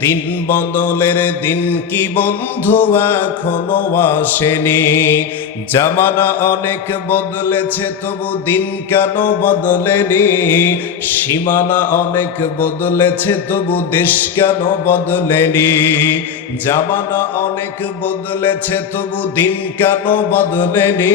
দিন বদলের দিন কি বন্ধু এখনও আসেনি? জামানা অনেক বদলেছে, তবু দিন কেন বদলেনি? সীমানা অনেক বদলেছে, তবু দেশ কেন বদলেনি? জামানা অনেক বদলেছে, তবু দিন কেন বদলেনি?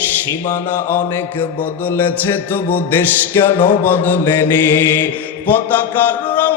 সীমানা অনেক বদলেছে, তবু দেশ কেন বদলেনি? পতাকার রং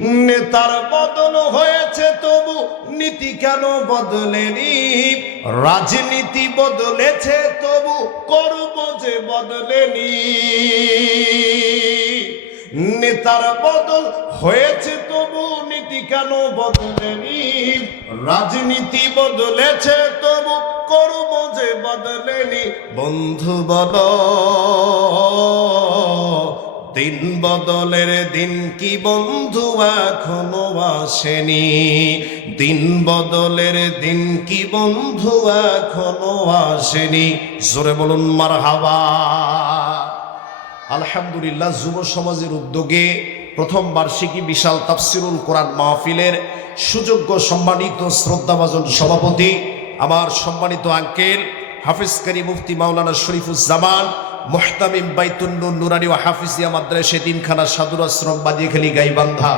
নেতার বদল হয়েছে, তবু নীতি কেন বদলেনি? রাজনীতি বদলেছে, তবু কর্ম যে বদলেনি? নেতার বদল হয়েছে, তবু নীতি কেন বদলেনি? রাজনীতি বদলেছে, তবু কর্ম যে বদলেনি? বন্ধু বল। দিন বদলের দিন কি বন্ধু এখনও আসেনি? দিন বদলের দিন কি বন্ধু এখনও আসেনি? জোরে বলুন মার হাওয়া আলহামদুলিল্লাহ, যুব সমাজের উদ্যোগে প্রথম বার্ষিকী বিশাল তাফসিরুল কোরআন মাহফিলের সুযোগ্য সম্মানিত শ্রদ্ধাভাজন সভাপতি, আমার সম্মানিত আঙ্কেল হাফিজকারী মুফতি মাওলানা শরীফুজ্জামান মোহতামিম বাইতুন্নুর নুরানি ও হাফিজিয়া মাদ্রাসে দিনখানা সাধুর আশ্রম বাদিয়াখালী গাইবান্ধা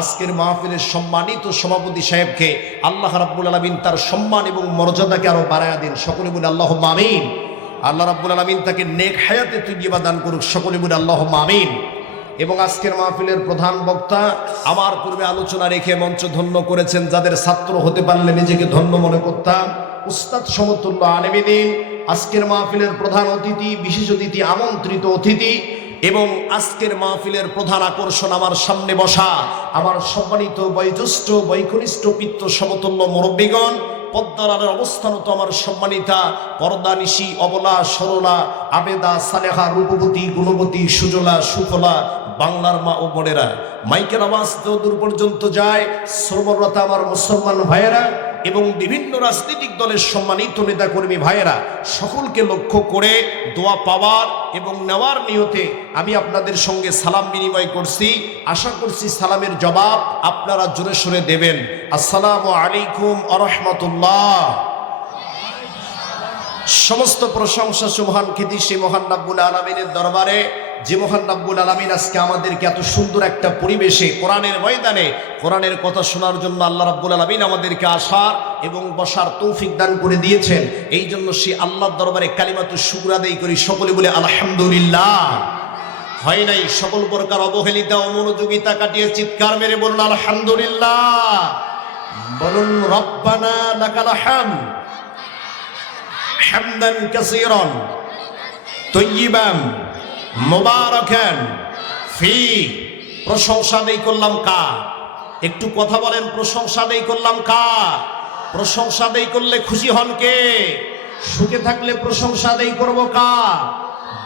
আজকের মাহফিলের সম্মানিত সভাপতি সাহেবকে আল্লাহ রাব্বুল আলমিন তার সম্মান এবং মর্যাদাকে আরও বাড়ায়া দিন। সকলে বলে আল্লাহ মামিন আল্লাহ রাব্বুল আলমিন তাকে নেক হায়াতে তুজিবা দান করুক। সকলে বলে আল্লাহ মামিন এবং আজকের মাহফিলের প্রধান বক্তা আমার পূর্বে আলোচনা রেখে মঞ্চ ধন্য করেছেন, যাদের ছাত্র হতে পারলে নিজেকে ধন্য মনে করতাম। উস্তাদ সমতুল্য আলমিদিন আজকের মাহফিলের প্রধান অতিথি, বিশেষ অতিথি, আমন্ত্রিত অতিথি এবং আজকের মাহফিলের প্রধান আকর্ষণ আমার সামনে বসা আমার সম্মানিত বয়োজ্যেষ্ঠ, বৈকনিষ্ঠ, পিত্ত সমতুল্য মুরব্বীগণ, পদ্মার অবস্থানত আমার সম্মানিতা পর্দানিশি অবলা, সরলা, আবেদা, সালেহা, রূপবতী, গুণবতী, সুজলা, সুফলা, বাংলার মা ও বোনেরা। মাইকের আওয়াজ দূর পর্যন্ত যায়। শ্রমরতা আমার মুসলমান ভাইয়েরা এবং বিভিন্ন রাজনৈতিক দলের সম্মানিত নেতাকর্মী ভাইয়েরা, সকলকে লক্ষ্য করে দোয়া পাওয়ার এবং নেওয়ার নিয়তে আমি আপনাদের সঙ্গে সালাম বিনিময় করছি। আশা করছি সালামের জবাব আপনারা জোরে সোরে দেবেন। আসসালামু আলাইকুম আরহামতুল্লাহ সমস্ত প্রশংসা সুমহান খ্যাতি সে মহান রাব্বুল আলমিনের দরবারে যে মহান রাব্বুল আলমিন আজকে আমাদেরকে এত সুন্দর একটা পরিবেশে কোরআনের ময়দানে, কোরআনের কথা শোনার জন্য আল্লাহ রাব্বুল আলমিন আমাদেরকে আসার এবং বসার তৌফিক দান করে দিয়েছেন। এই জন্য সে আল্লাহর দরবারে কালিমাতু শুকুর আদায় করি। সকলে বলে আলহামদুলিল্লাহ। হয় নাই? সকল প্রকার অবহেলিতা, অমনোযোগিতা কাটিয়ে চিৎকার মেরে বলুন আলহামদুলিল্লাহ। বলুন, রব্বানা লাকাল হামদ হামদান কাসীরান তৈয়িবান মোবারকান, ফি, প্রশংসা দেই করলাম কা একটু কথা বলেন, প্রশংসা দেই করলাম কা প্রশংসা দেই করলে খুশি হন কে? সুখে থাকলে প্রশংসা দেই করব কা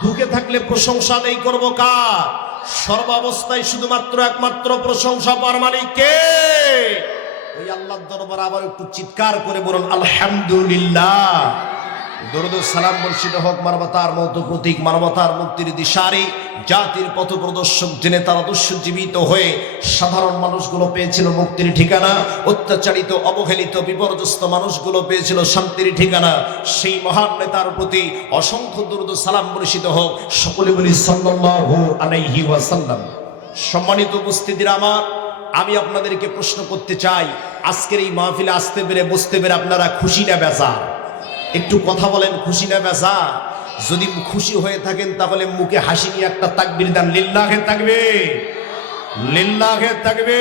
দুঃখে থাকলে প্রশংসা দেই করব কা সর্বাবস্থায় শুধুমাত্র একমাত্র প্রশংসা পার মালিক কে? ওই আল্লাহর দরবার আবার একটু চিৎকার করে বলুন, আলহামদুলিল্লাহ। সালাম বর্ষিত হোক মানবতার মতো প্রতীক, মানবতার মুক্তির দিশারি, জাতির পথ প্রদর্শক জেনে তারা দুঃসজ্জীবিত হয়ে সাধারণ মানুষগুলো পেয়েছিল মুক্তির ঠিকানা, অত্যাচারিত, অবহেলিত, বিপর্যস্ত মানুষগুলো পেয়েছিল শান্তির ঠিকানা, সেই মহান নেতার প্রতি অসংখ্য দরুদ সালাম বর্ষিত হোক সকলে বলি সাল্লাল্লাহু আলাইহি ওয়াসাল্লাম। সম্মানিত উপস্থিতিরা আমার, আমি আপনাদেরকে প্রশ্ন করতে চাই, আজকের এই মাহফিলে আসতে পেরে বসতে পেরে আপনারা খুশি না বেজা একটু কথা বলেন, খুশি না বেজা? যদি খুশি হয়ে থাকেন, তাহলে মুখে হাসি নিয়ে একটা তাকবির দেন। লিল্লাহে থাকবে লিল্লাহে থাকবে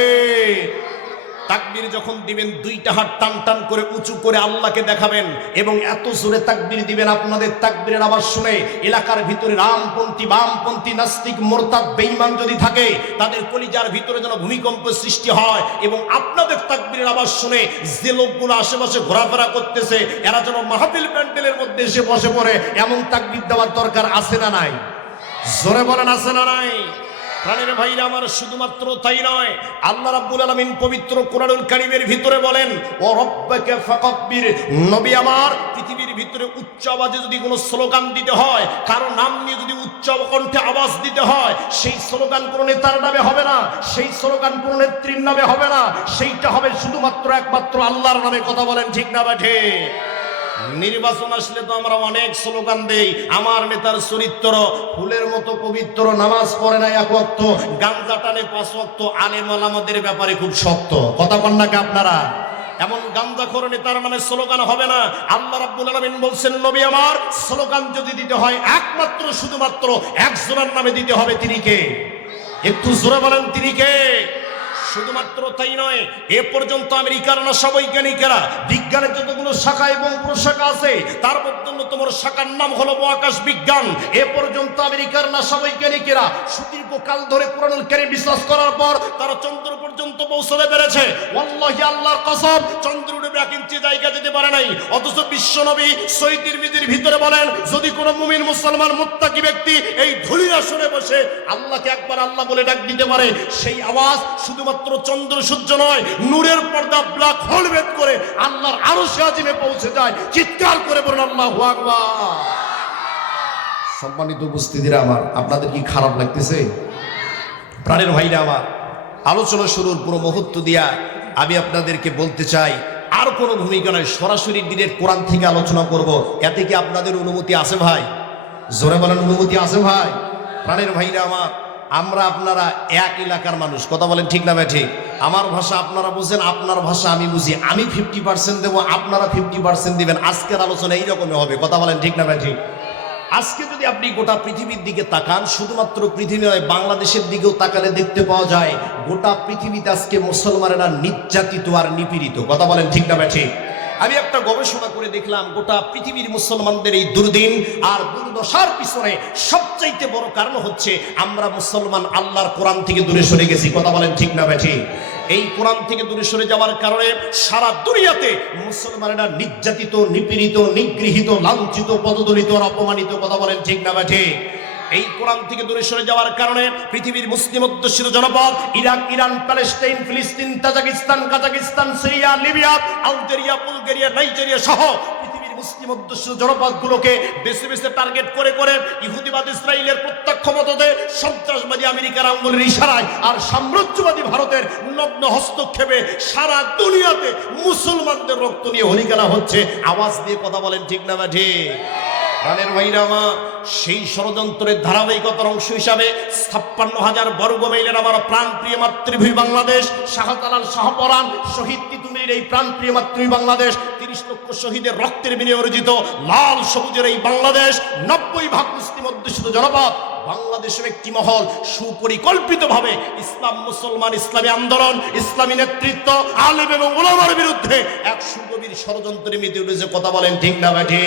তাকবীর যখন দিবেন, দুইটা হাত টান টান করে উঁচু করে আল্লাহকে দেখাবেন এবং এত জোরে তাকবির দিবেন আপনাদের তাকবিরের আওয়াজ শুনে এলাকার ভিতরে রামপন্থী, বামপন্থী, নাস্তিক, মোরতাদ, বেঈমান যদি থাকে, তাদের কলিজার ভিতরে যেন ভূমিকম্প সৃষ্টি হয় এবং আপনাদের তাকবিরের আওয়াজ শুনে যে লোকগুলো আশেপাশে ঘোরাফেরা করতেছে, এরা যেন মাহফিল প্যান্ডেলের মধ্যে এসে বসে পড়ে, এমন তাকবির দেওয়ার দরকার আছে না নাই? জোরে বলেন, আছে না নাই? প্রাণের ভাইরা আমার শুধুমাত্র তাই নয়, আল্লাহ রাব্বুল আলামিন পবিত্র কোরআনুল কারীমের ভিতরে বলেন, ও রব্বাকে ফাকাব্বির নবী আমার, পৃথিবীর ভিতরে উচ্চ আওয়াজে যদি কোনো স্লোগান দিতে হয়, কারও নাম নিয়ে যদি উচ্চ কণ্ঠে আওয়াজ দিতে হয়, সেই স্লোগান কোনো নেতার নামে হবে না, সেই স্লোগান কোনো নেত্রীর নামে হবে না, সেইটা হবে শুধুমাত্র একমাত্র আল্লাহর নামে কথা বলেন ঠিক না বাঠে নির্বাচন আসলে তো আমরা অনেক স্লোগান দেই। আমার নেতার চরিত্র, ফুলের মতো পবিত্র, নামাজ পড়ে না এক ওয়াক্ত গাঞ্জা টানে পাঁচ ওয়াক্ত, আলেম আলামাদের ব্যাপারে খুব শক্ত। কথা কন নাকি আপনারা? এমন গাঞ্জাখোর নেতার নামে স্লোগান হবে না। আল্লাহ রাব্বুল আলামিন বলছেন, নবী আমার, স্লোগান যদি দিতে হয় একমাত্র, শুধুমাত্র একজনের নামে দিতে হবে। তিনি কে? একটু জোরে বলেন, তিনি কে? শুধুমাত্র তাই নয়, এ পর্যন্ত আমেরিকার না বৈজ্ঞানিকেরা, বিজ্ঞানের যতগুলো শাখা এবং প্রশাখা আছে, তার মধ্যে অন্যতম শাখার নাম হলো মহাকাশ বিজ্ঞান। এ পর্যন্ত আমেরিকার নাসা বৈজ্ঞানিকেরা সুদীর্ঘ কাল ধরে কোরআনুল কারীম বিশ্বাস করার পর তারা চন্দ্র পর্যন্ত পৌঁছতে পেরেছে। ওয়াল্লাহি আল্লাহর কসম, চন্দ্র এক ইঞ্চি জায়গা যেতে পারে নাই, অথচ বিশ্ব নবী সৈতির বিধির ভিতরে বলেন, যদি কোনো মুমিন মুসলমান মুত্তাকি ব্যক্তি এই ধুলি আসনে বসে আল্লাহকে একবার আল্লাহ বলে ডাক দিতে পারে, সেই আওয়াজ শুধুমাত্র চন্দ্র সূর্য নয়, নূরের পর্দা ব্ল্যাক হোল ভেদ করে আল্লাহর আরও আজিমে পৌঁছে যায়। চিৎকার করে বলুন, আল্লাহু সম্মানিত উপস্থিতিরা আমার, আপনাদের কি খারাপ লাগতেছে? প্রাণের ভাইরা আমার, আলোচনা শুরুর পুরো মুহূর্ত দিয়া আমি আপনাদেরকে বলতে চাই, আর কোনো ভূমিকা নয়, সরাসরি দিনের কোরআন থেকে আলোচনা করব। এতে কি আপনাদের অনুমতি আছে ভাই? জোরে বলেন, অনুমতি আছে ভাই? প্রাণের ভাইরা আমার আমরা আপনারা এক এলাকার মানুষ। কথা বলেন ঠিক না ভাই আমার ভাষা আপনারা বুঝেন, আপনার ভাষা আমি বুঝি। আমি ফিফটি পার্সেন্ট দেবো, আপনারা ফিফটি পার্সেন্ট দিবেন। আজকের আলোচনা এইরকমই হবে। কথা বলেন ঠিক না ভাই আজকে যদি আপনি গোটা পৃথিবীর দিকে তাকান, শুধুমাত্র পৃথিবী নয়, বাংলাদেশের দিকেও তাকালে দেখতে পাওয়া যায়, গোটা পৃথিবীতে আজকে মুসলমানেরা নির্যাতিত আর নিপীড়িত। কথা বলেন ঠিক না ব্যাঠে আমি একটা গবেষণা করে দেখলাম, গোটা পৃথিবীর মুসলমানদের এই দুর্দিন আর দুর্দশার পিছনে সবচাইতে বড় কারণ হচ্ছে আমরা মুসলমান আল্লাহর কোরআন থেকে দূরে সরে গেছি। কথা বলেন ঠিক না ব্যাঠে? এই কোরআন থেকে দূরে সরে যাওয়ার কারণে সারা দুনিয়াতে মুসলমানেরা নির্যাতিত, নিপীড়িত, নিগৃহীত, লাঞ্ছিত, পদদলিত আর অপমানিত। কথা বলেন ঠিক না ব্যাঠে? এই কোরআন থেকে দূরে সরে যাওয়ার কারণে পৃথিবীর মুসলিম অধ্যুষিত জনপদ, ইরাক, ইরান, প্যালেস্টাইন, ফিলিস্তিন, Tajikistan, Kazakhstan, Syria, Libya, Algeria, Bulgaria, Nigeria সহ মুসলিম অধ্যুষিত জনপদগুলোকে বেছে বেছে টার্গেট করে করে ইহুদিবাদ ইসরায়েলের প্রত্যক্ষ মততে সন্ত্রাসবাদী আমেরিকার আঙ্গুলের ইশারায় আর সাম্রাজ্যবাদী ভারতের নগ্ন হস্তক্ষেপে সারা দুনিয়াতে মুসলমানদের রক্ত নিয়ে হলিকানা হচ্ছে। আওয়াজ দিয়ে কথা বলেন ঠিক না বা ঠিক? প্রাণের ভাইরা সেই ষড়যন্ত্রের ধারাবাহিকতার অংশ হিসাবে ছাপ্পান্ন হাজার বর্গ মাইলের আমার প্রাণ প্রিয় মাতৃভূমি বাংলাদেশ, শাহজালাল শাহপরান শহীদ তিতুমির এই প্রাণ প্রিয় মাতৃভূমি বাংলাদেশ, তিরিশ লক্ষ শহীদের রক্তের বিনিয়োগে অর্জিত লাল সবুজের এই বাংলাদেশ, নব্বই ভাগ মুসলিম অধ্যুষিত জনপদ, বাংলাদেশের একটি মহল সুপরিকল্পিতভাবে ইসলাম মুসলমান, ইসলামী আন্দোলন, ইসলামী নেতৃত্ব, আলেম এবং ওলামার বিরুদ্ধে এক সুগভীর ষড়যন্ত্রে মেতে উঠেছে কথা বলেন ঠিক না ব্যাঠে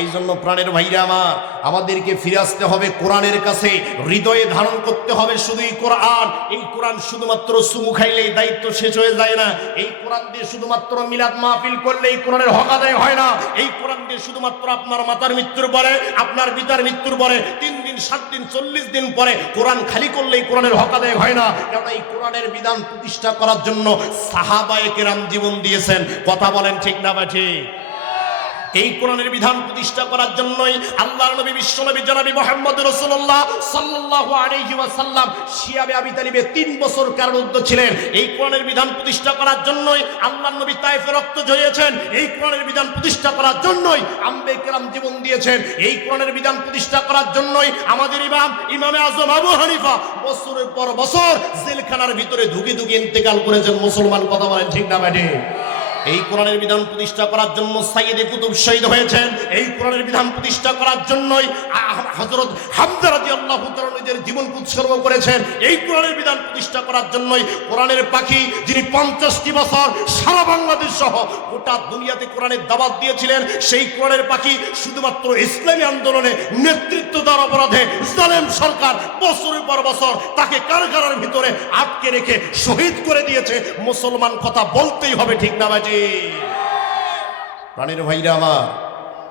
এই জন্য প্রাণের ভাইরা আমার, আমাদেরকে ফিরে আসতে হবে কোরআনের কাছে, হৃদয়ে ধারণ করতে হবে শুধুই কোরআন। এই কোরআন শুধুমাত্র সুমু খাইলেই দায়িত্ব শেষ হয়ে যায় না। এই কোরআন দিয়ে শুধুমাত্র মিলাদ মাহফিল করলে এই কোরআনের হক আদায় হয় না। এই কোরআন দিয়ে শুধুমাত্র আপনার মাতার মৃত্যুর পরে, আপনার পিতার মৃত্যুর পরে, তিন দিন, সাত দিন, চল্লিশ দিন পরে কোরআন খালি করলেই কোরআনের হক আদায় হয় না। কারণ এই কোরআনের বিধান প্রতিষ্ঠা করার জন্য সাহাবায়ে কেরাম জীবন দিয়েছেন। কথা বলেন ঠিক না বা ঠিক? এই কোরআনের বিধান প্রতিষ্ঠা করার জন্যই আল্লাহর নবী, বিশ্বনবী, জনাবি মোহাম্মদ রাসূলুল্লাহ সাল্লাল্লাহু আলাইহি ওয়াসাল্লাম শিয়াবে আবি তালিবে তিন বছর কারারুদ্ধ ছিলেন। এই কোরআনের বিধান প্রতিষ্ঠা করার জন্যই আল্লাহর নবী তায়েফে রক্ত ঝরিয়েছেন। এই কোরআনের বিধান প্রতিষ্ঠা করার জন্যই আম্বে কেরাম জীবন দিয়েছেন। এই কোরআনের বিধান প্রতিষ্ঠা করার জন্যই আমাদের ইমাম, ইমামে আজম আবু হানিফা বছরের পর বছর জেলখানার ভিতরে ধুকে ধুকে ইন্তেকাল করেছেন। মুসলমান কথা বলেন ঠিক না ম্যাডে এই কোরআনের বিধান প্রতিষ্ঠা করার জন্য সাইয়েদে কুতুব শহীদ হয়েছেন। এই কোরআনের বিধান প্রতিষ্ঠা করার জন্যই হজরত হামজা রাদিয়াল্লাহু তাআলা নিজের জীবন উৎসর্গ করেছেন। এই কোরআনের বিধান প্রতিষ্ঠা করার জন্যই কোরআনের পাখি যিনি পঞ্চাশটি বছর সারা বাংলাদেশ সহ গোটা দুনিয়াতে কোরআনের দাবাত দিয়েছিলেন, সেই কোরআনের পাখি শুধুমাত্র ইসলামী আন্দোলনে নেতৃত্ব দেওয়ার অপরাধে জালেম সরকার বছরের পর বছর তাকে কারখানার ভিতরে আটকে রেখে শহীদ করে দিয়েছে। মুসলমান কথা বলতেই হবে, ঠিক না বাজি প্রাণের ভাইরা আমার,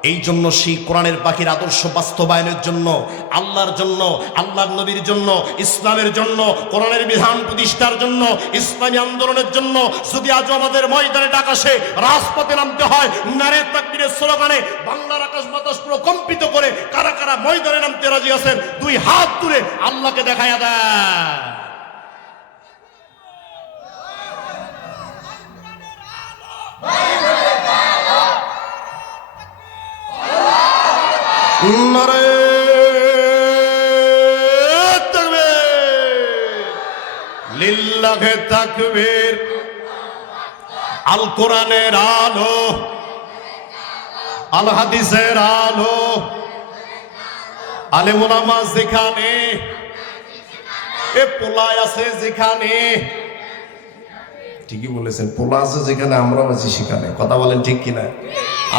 এই জন্য সেই কোরআনের পাখির আদর্শ বাস্তবায়নের জন্য, আল্লাহর জন্য, আল্লাহর নবীর জন্য, ইসলামের জন্য, কোরআনের বিধান প্রতিষ্ঠার জন্য, ইসলামী আন্দোলনের জন্য, যদি আজ আমাদের ময়দানে ডাকাশে রাজপথে নামতে হয়, নারে তাকবীরের স্লোগানে বাংলার আকাশ বাতাস পুরো কম্পিত করে কারা কারা ময়দানে নামতে রাজি আছেন, দুই হাত তুলে আল্লাহকে দেখায়া দেয় নারে তাকবীর আল কোরআনের আলো, আল হাদিসের আলো। আলে মোলামা যেখানে, এ পোলায় আছে যেখানে। ঠিকই বলেছেন, পোলা আছে যেখানে, আমরাও আছি সেখানে। কথা বলেন ঠিক কিনা?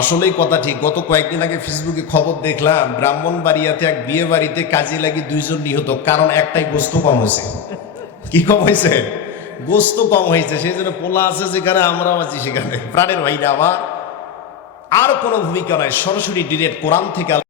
আসলেই কথা ঠিক। গত কয়েকদিন আগে ফেসবুকে খবর দেখলাম, ব্রাহ্মণবাড়িয়াতে এক বিয়ে বাড়িতে কাজে লাগি দুইজন নিহত, কারণ একটাই গোস্ত কম হয়েছে। কি কম হয়েছে? গোস্ত কম হয়েছে, সেই জন্য পোলা আছে যেখানে, আমরাও আছি সেখানে। প্রাণের ভাইরা আমার আর কোনো ভূমিকা নয় সরাসরি ডিরেক্ট কোরআন থেকে